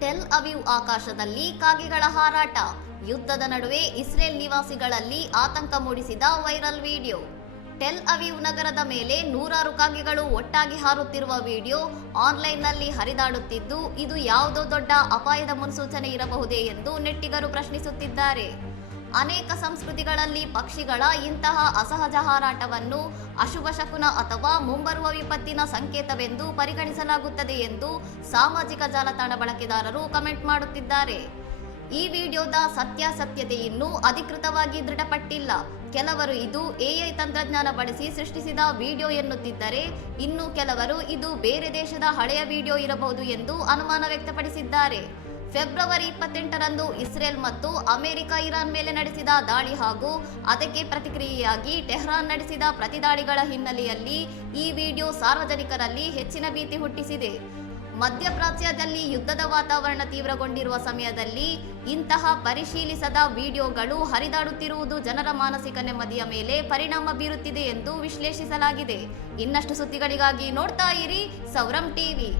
Tell Aviv ಆಕಾಶದಲ್ಲಿ ಕಾಗೆಗಳ ಹಾರಾಟ. ಯುದ್ಧದ ನಡುವೆ ಇಸ್ರೇಲ್ ನಿವಾಸಿಗಳಲ್ಲಿ ಆತಂಕ ಮೂಡಿಸಿದ ವೈರಲ್ ವಿಡಿಯೋ. ಟೆಲ್ ಅವೀವ್ ನಗರದ ಮೇಲೆ ನೂರಾರು ಕಾಗೆಗಳು ಒಟ್ಟಾಗಿ ಹಾರುತ್ತಿರುವ ವಿಡಿಯೋ ಆನ್ಲೈನ್ನಲ್ಲಿ ಹರಿದಾಡುತ್ತಿದ್ದು, ಇದು ಯಾವುದೋ ದೊಡ್ಡ ಅಪಾಯದ ಮುನ್ಸೂಚನೆ ಇರಬಹುದೇ ಎಂದು ನೆಟ್ಟಿಗರು ಪ್ರಶ್ನಿಸುತ್ತಿದ್ದಾರೆ. ಅನೇಕ ಸಂಸ್ಕೃತಿಗಳಲ್ಲಿ ಪಕ್ಷಿಗಳ ಇಂತಹ ಅಸಹಜ ಹಾರಾಟವನ್ನು ಅಶುಭ ಶಕುನ ಅಥವಾ ಮುಂಬರುವ ವಿಪತ್ತಿನ ಸಂಕೇತವೆಂದು ಪರಿಗಣಿಸಲಾಗುತ್ತದೆ ಎಂದು ಸಾಮಾಜಿಕ ಜಾಲತಾಣ ಬಳಕೆದಾರರು ಕಮೆಂಟ್ ಮಾಡುತ್ತಿದ್ದಾರೆ. ಈ ವಿಡಿಯೋದ ಸತ್ಯಾಸತ್ಯತೆ ಇನ್ನೂ ಅಧಿಕೃತವಾಗಿ ದೃಢಪಟ್ಟಿಲ್ಲ. ಕೆಲವರು ಇದು ಎಐ ತಂತ್ರಜ್ಞಾನ ಬಳಸಿ ಸೃಷ್ಟಿಸಿದ ವಿಡಿಯೋ ಎನ್ನುತ್ತಿದ್ದರೆ, ಇನ್ನು ಕೆಲವರು ಇದು ಬೇರೆ ದೇಶದ ಹಳೆಯ ವಿಡಿಯೋ ಇರಬಹುದು ಎಂದು ಅನುಮಾನ ವ್ಯಕ್ತಪಡಿಸಿದ್ದಾರೆ. ಫೆಬ್ರವರಿ 28ರಂದು ಇಸ್ರೇಲ್ ಮತ್ತು ಅಮೆರಿಕ ಇರಾನ್ ಮೇಲೆ ನಡೆಸಿದ ದಾಳಿ ಹಾಗೂ ಅದಕ್ಕೆ ಪ್ರತಿಕ್ರಿಯೆಯಾಗಿ ಟೆಹರಾನ್ ನಡೆಸಿದ ಪ್ರತಿದಾಳಿಗಳ ಹಿನ್ನೆಲೆಯಲ್ಲಿ ಈ ವಿಡಿಯೋ ಸಾರ್ವಜನಿಕರಲ್ಲಿ ಹೆಚ್ಚಿನ ಭೀತಿ ಹುಟ್ಟಿಸಿದೆ. ಮಧ್ಯಪ್ರಾಚ್ಯದಲ್ಲಿ ಯುದ್ಧದ ವಾತಾವರಣ ತೀವ್ರಗೊಂಡಿರುವ ಸಮಯದಲ್ಲಿ ಇಂತಹ ಪರಿಶೀಲಿಸದ ವಿಡಿಯೋಗಳು ಹರಿದಾಡುತ್ತಿರುವುದು ಜನರ ಮಾನಸಿಕ ನೆಮ್ಮದಿಯ ಮೇಲೆ ಪರಿಣಾಮ ಬೀರುತ್ತಿದೆ ಎಂದು ವಿಶ್ಲೇಷಿಸಲಾಗಿದೆ. ಇನ್ನಷ್ಟು ಸುದ್ದಿಗಳಿಗಾಗಿ ನೋಡ್ತಾ ಇರಿ ಸೌರಂ ಟಿವಿ.